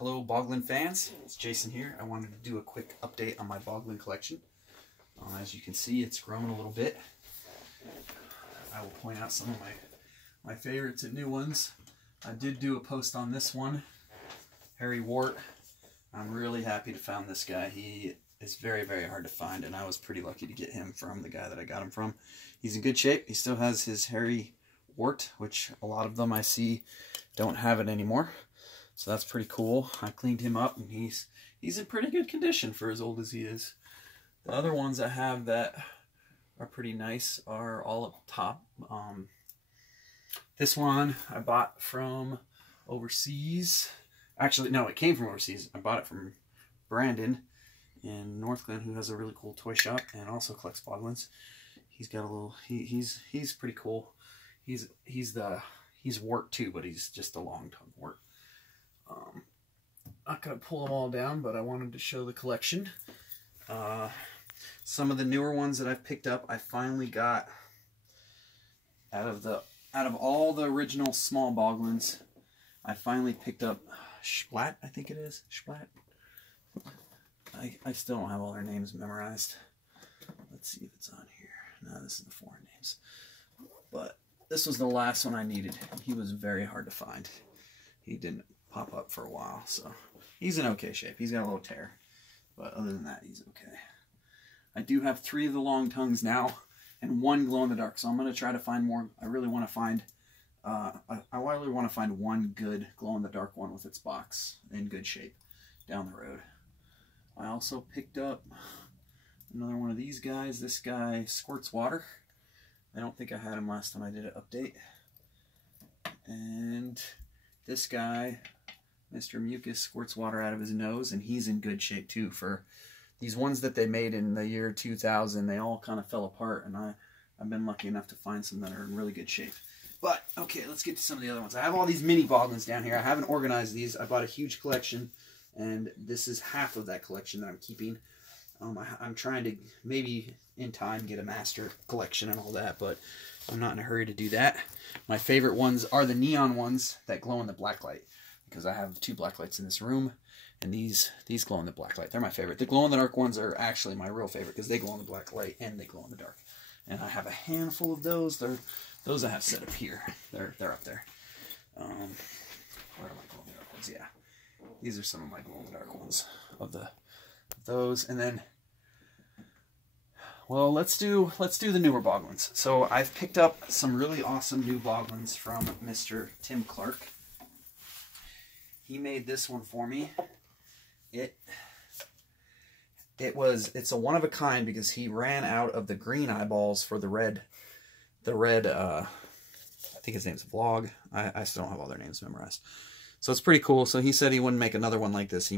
Hello Boglin fans, it's Jason here. I wanted to do a quick update on my Boglin collection. As you can see, it's grown a little bit. I will point out some of my favorites and new ones. I did do a post on this one, Harry Wart. I'm really happy to found this guy. He is very, very hard to find, and I was pretty lucky to get him from the guy that I got him from. He's in good shape. He still has his Harry Wart, which a lot of them I see don't have it anymore. So that's pretty cool. I cleaned him up, and he's in pretty good condition for as old as he is. The other ones I have that are pretty nice are all up top. This one I bought from overseas. Actually, no, it came from overseas. I bought it from Brandon in Northglenn, who has a really cool toy shop and also collects Boglins. He's got a little. He's pretty cool. He's Wart too, but he's just a long tongue Wart. Not gonna pull them all down, but I wanted to show the collection. Some of the newer ones that I've picked up, I finally got out of all the original small Boglins. I finally picked up Splat, I think it is. Splat. I still don't have all their names memorized. Let's see if it's on here. No, this is the foreign names. But this was the last one I needed. He was very hard to find. He didn't pop up for a while, so he's in okay shape. He's got a little tear, but other than that, he's okay. I do have 3 of the long tongues now and 1 glow in the dark, so I'm going to try to find more. I really want to find one good glow in the dark one with its box in good shape down the road. I also picked up another one of these guys. This guy squirts water. I don't think I had him last time I did an update. And this guy, Mr. Mucus, squirts water out of his nose, and he's in good shape too. For these ones that they made in the year 2000, they all kind of fell apart, and I've been lucky enough to find some that are in really good shape. But, okay, let's get to some of the other ones. I have all these mini Boglins down here. I haven't organized these. I bought a huge collection, and this is half of that collection that I'm keeping. I'm trying to, maybe in time, get a master collection and all that, but I'm not in a hurry to do that. My favorite ones are the neon ones that glow in the black light, because I have 2 black lights in this room, and these glow in the black light. They're my favorite. The glow in the dark ones are actually my real favorite, because they glow in the black light and they glow in the dark. And I have a handful of those. Those I have set up here. They're up there. Where are my glow in the dark ones? Yeah, these are some of my glow in the dark ones of those. And then, well, let's do the newer Boglins. So I've picked up some really awesome new Boglins from Mr. Tim Clark. He made this one for me. It's a one of a kind because he ran out of the green eyeballs for the red. I think his name's Vlog. I still don't have all their names memorized. So it's pretty cool. So he said he wouldn't make another one like this. He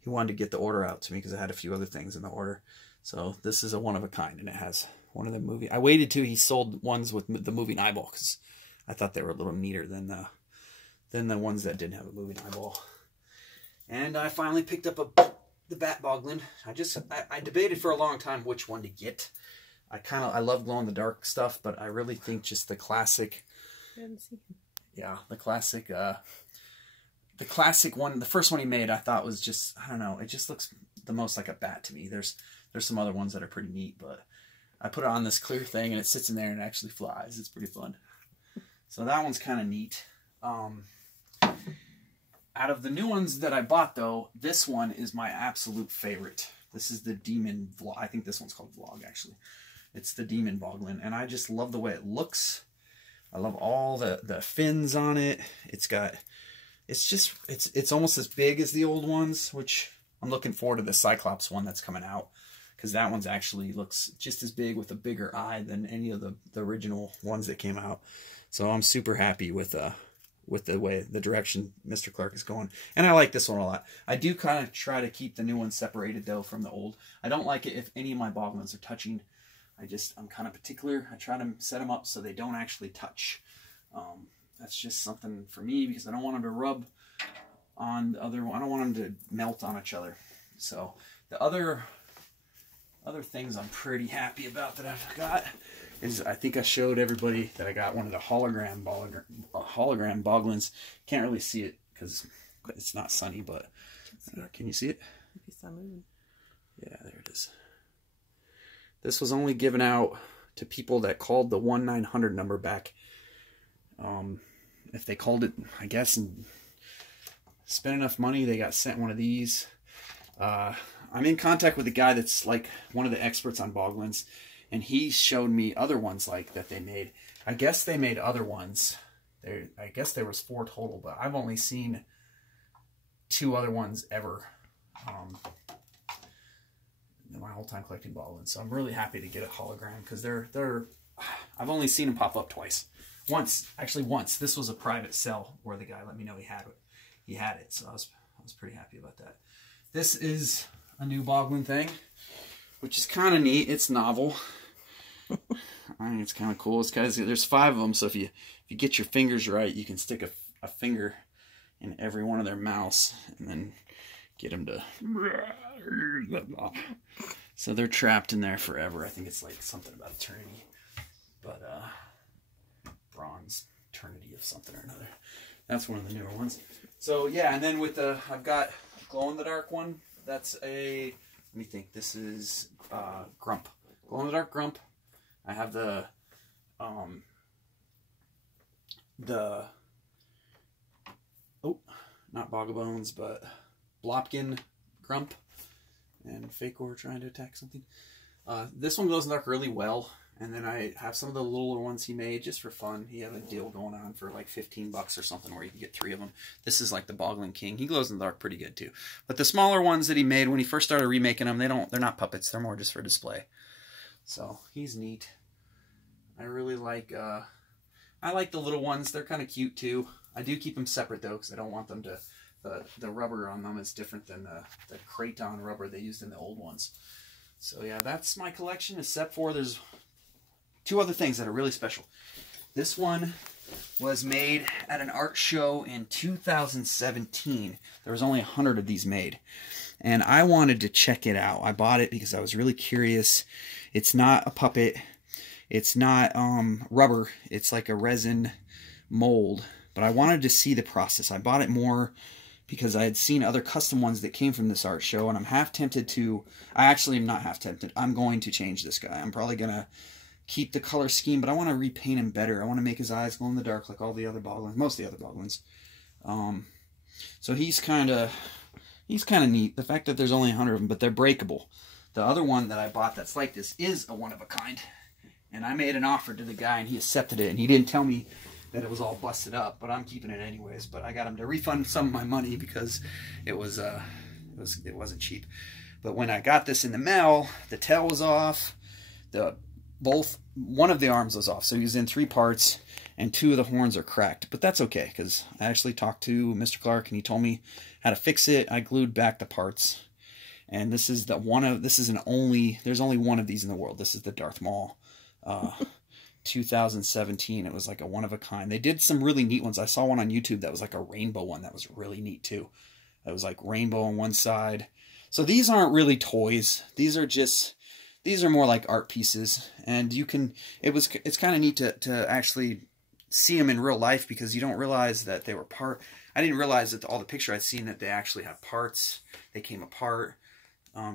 he wanted to get the order out to me because I had a few other things in the order. So this is a one of a kind, and it has one of the movie. I waited till he sold ones with the moving eyeball because I thought they were a little neater than the ones that didn't have a moving eyeball. And I finally picked up the Bat Boglin. I debated for a long time which one to get. I love glow in the dark stuff, but I really think just the classic. Yeah, the classic one, the first one he made, I thought was just, I don't know, it just looks the most like a bat to me. There's some other ones that are pretty neat, but I put it on this clear thing and it sits in there and it actually flies. It's pretty fun. So that one's kind of neat. Out of the new ones that I bought, though, this one is my absolute favorite. This is the Demon Vlog. I think this one's called Vlog, actually. It's the Demon Boglin, and I just love the way it looks. I love all the fins on it. It's almost as big as the old ones, which I'm looking forward to the Cyclops one that's coming out, because that one's actually looks just as big with a bigger eye than any of the original ones that came out. So I'm super happy with the direction Mr. Clark is going. And I like this one a lot. I do kind of try to keep the new ones separated, though, from the old. I don't like it if any of my Boglins are touching. I'm kind of particular. I try to set them up so they don't actually touch. That's just something for me, because I don't want them to rub on the other one. I don't want them to melt on each other. So the other things I'm pretty happy about that I've got is, I think I showed everybody that I got one of the hologram Boglins. Can't really see it because It's not sunny, but can you see it? Yeah, there it is. This was only given out to people that called the 1-900 number back. If they called it, I guess, and spent enough money, they got sent one of these. I'm in contact with a guy that's like one of the experts on Boglins, and he showed me other ones like that they made. I guess they made other ones. I guess there was 4 total, but I've only seen 2 other ones ever. In my whole time collecting Boglins, so I'm really happy to get a hologram because I've only seen them pop up twice. Once. This was a private sell where the guy let me know he had it. So I was pretty happy about that. This is a new Boglin thing, which is kind of neat. It's novel. I think it's kind of cool. There's 5 of them, so if you get your fingers right, you can stick a finger in every one of their mouths and then get them to... So they're trapped in there forever. I think it's like something about eternity. But bronze eternity of something or another. That's one of the newer ones. So yeah, and then with I've got glow-in-the-dark one. That's a, let me think, this is Grump. Glow-in-the-dark Grump. I have the not Bogglebones, but Blopkin Grump. And Fakor trying to attack something. This one glows in the dark really well. And then I have some of the littler ones he made just for fun. He had a deal going on for like $15 or something where you can get 3 of them. This is like the Boglin King. He glows in the dark pretty good too. But the smaller ones that he made when he first started remaking them, they're not puppets. They're more just for display. So he's neat. I really like I like the little ones. They're kind of cute too. I do keep them separate though because I don't want them to. The rubber on them is different than the Kraton rubber they used in the old ones. So yeah, that's my collection, except for there's 2 other things that are really special. This one was made at an art show in 2017. There was only 100 of these made. And I wanted to check it out. I bought it because I was really curious. It's not a puppet. It's not rubber. It's like a resin mold. But I wanted to see the process. I bought it more because I had seen other custom ones that came from this art show, and I'm half tempted to... I actually am not half tempted. I'm going to change this guy. I'm probably going to keep the color scheme, but I want to repaint him better. I want to make his eyes glow in the dark like all the other Boglins, most of the other Boglins. So he's kind of neat. The fact that there's only 100 of them, but they're breakable. The other one that I bought that's like this is a one-of-a-kind, and I made an offer to the guy, and he accepted it, and he didn't tell me that it was all busted up, but I'm keeping it anyways. But I got him to refund some of my money because it wasn't cheap. But when I got this in the mail, the tail was off, one of the arms was off, so he was in 3 parts, and 2 of the horns are cracked. But that's okay because I actually talked to Mr. Clark, and he told me how to fix it. I glued back the parts, and this is there's only one of these in the world. This is the Darth Maul. 2017. It was like a one-of-a-kind. They did some really neat ones. I saw one on YouTube that was like a rainbow one that was really neat too. It was like rainbow on one side. So these aren't really toys. These are more like art pieces. And it's kind of neat to actually see them in real life because you don't realize that they were I didn't realize that all the picture I'd seen that they actually have parts. They came apart.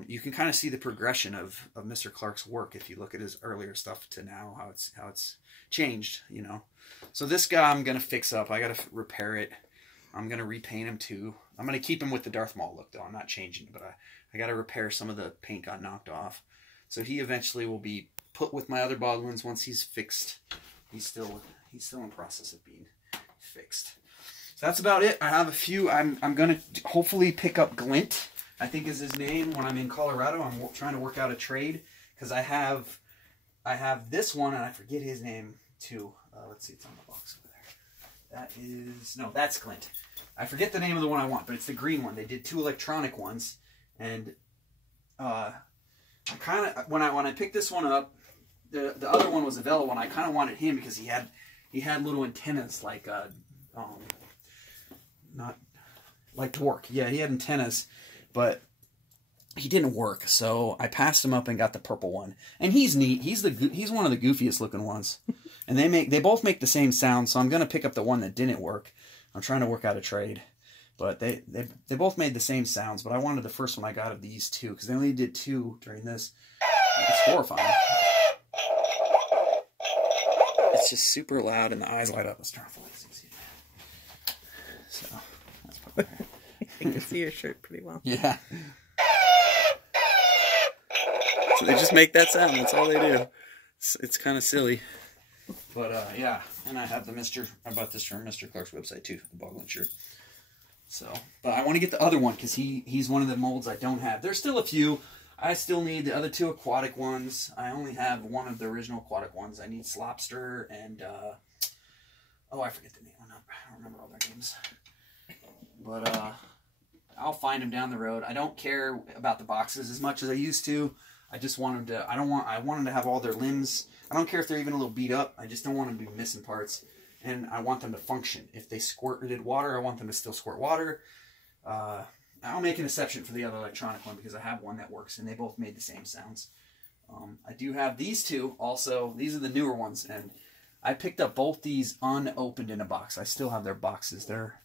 You can kind of see the progression of Mr. Clark's work if you look at his earlier stuff to now, how it's changed, you know. So this guy I'm going to fix up. I got to repair it. I'm going to repaint him too. I'm going to keep him with the Darth Maul look though. I'm not changing it, but I got to repair some of the paint got knocked off. So he eventually will be put with my other Boglins once he's fixed. He's still in process of being fixed. So that's about it. I have a few. I'm going to hopefully pick up Glint, I think is his name, when I'm in Colorado. I'm trying to work out a trade because I have this one and I forget his name too. Let's see, it's on the box over there. That's Glint. I forget the name of the one I want, but it's the green one. They did 2 electronic ones, and I kind of when I picked this one up, the other one was a Vela one. I kind of wanted him because he had little antennas like not like Dwark. Yeah, he had antennas. But he didn't work, so I passed him up and got the purple one. And he's neat. He's one of the goofiest looking ones. And they both make the same sound, so I'm going to pick up the one that didn't work. I'm trying to work out a trade. But they both made the same sounds, but I wanted the first one I got of these two, because they only did 2 during this. It's horrifying. It's just super loud, and the eyes light up. Let's turn off the lights. So, that's probably... I can see your shirt pretty well. Yeah. So they just make that sound. That's all they do. It's kind of silly. But, yeah. And I have I bought this from Mr. Clark's website, too. The Boglin shirt. So, but I want to get the other one, because he's one of the molds I don't have. There's still a few. I still need the other 2 aquatic ones. I only have one of the original aquatic ones. I need Slopster and, oh, I forget the name. I don't remember all their names. But, I'll find them down the road. I don't care about the boxes as much as I used to. I just want them to, I want them to have all their limbs. I don't care if they're even a little beat up. I just don't want them to be missing parts. And I want them to function. If they squirted water, I want them to still squirt water. I'll make an exception for the other electronic one, because I have one that works, and they both made the same sounds. I do have these 2 also. These are the newer ones, and I picked up both these unopened in a box. I still have their boxes. They're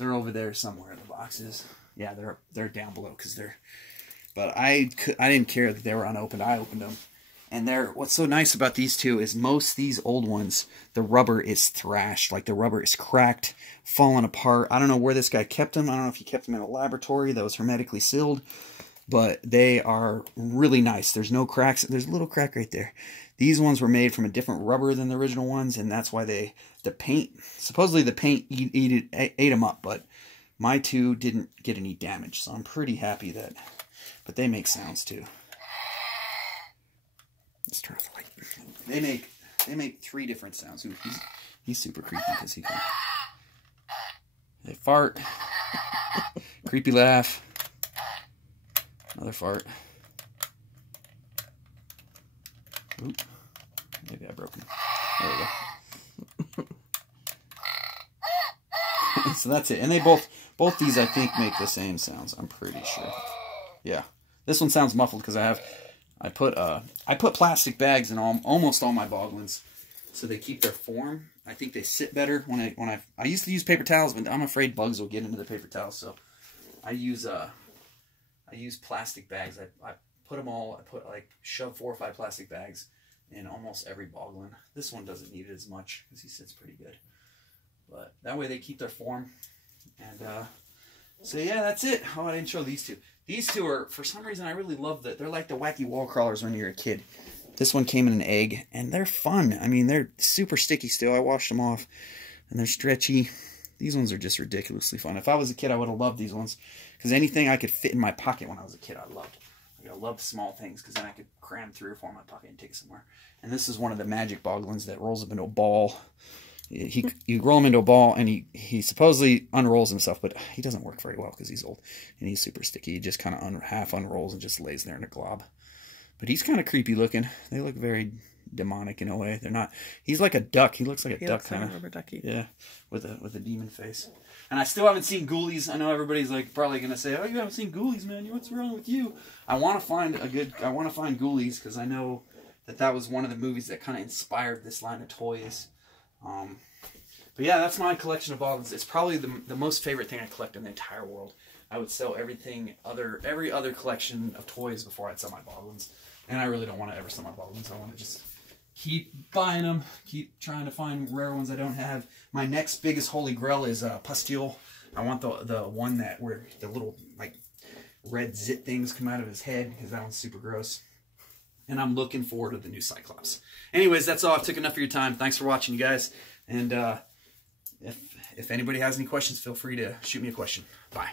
over there somewhere in the boxes. Yeah, they're down below, because they're... But I didn't care that they were unopened. I opened them. And what's so nice about these 2 is most of these old ones, the rubber is thrashed. Like, the rubber is cracked, falling apart. I don't know where this guy kept them. I don't know if he kept them in a laboratory that was hermetically sealed. But they are really nice. There's no cracks. There's a little crack right there. These ones were made from a different rubber than the original ones, and that's why the paint, supposedly the paint ate them up, but my 2 didn't get any damage, so I'm pretty happy that, but they make sounds too. Let's turn off the light. They make 3 different sounds. Ooh, he's super creepy, because he can... They fart. Creepy laugh. Another fart. Oop. Maybe I broke him. There we go. So that's it. And they both these, I think, make the same sounds. I'm pretty sure. Yeah. This one sounds muffled because I put plastic bags in almost all my Boglins, so they keep their form. I think they sit better when I used to use paper towels, but I'm afraid bugs will get into the paper towels, so I use plastic bags. I put them all. Shove 4 or 5 plastic bags in almost every Boglin. This one doesn't need it as much because he sits pretty good, but that way they keep their form. And so yeah, that's it. How about I didn't show these 2? These 2 are, for some reason, I really love that. They're like the wacky wall crawlers when you're a kid. This one came in an egg, and they're fun. I mean, they're super sticky still. I washed them off, and they're stretchy. These ones are just ridiculously fun. If I was a kid, I would have loved these ones, because anything I could fit in my pocket when I was a kid, I loved. I loved small things, because then I could cram 3 or 4 in my pocket and take it somewhere. And this is one of the magic Boglins that rolls up into a ball. You roll him into a ball, and he supposedly unrolls himself, but he doesn't work very well because he's old, and he's super sticky. He just kind of half unrolls and just lays there in a glob. But he's kind of creepy looking. They look very demonic in a way. They're not... He's like a duck. He looks like a duck, kind of. Rubber ducky. Yeah, with a demon face. And I still haven't seen Ghoulies. I know everybody's probably gonna say, "Oh, you haven't seen Ghoulies, man? What's wrong with you?" I want to find Ghoulies, because I know that was one of the movies that kind of inspired this line of toys. But yeah, that's my collection of Boglins. It's probably the most favorite thing I collect in the entire world. I would sell every other collection of toys before I'd sell my Boglins. And I really don't want to ever sell my Boglins. I want to just keep buying them, keep trying to find rare ones I don't have. My next biggest holy grail is Pustule. I want the one where the little red zit things come out of his head, because that one's super gross. And I'm looking forward to the new Cyclops. Anyways, that's all. I took enough of your time. Thanks for watching, you guys. And if anybody has any questions, feel free to shoot me a question. Bye.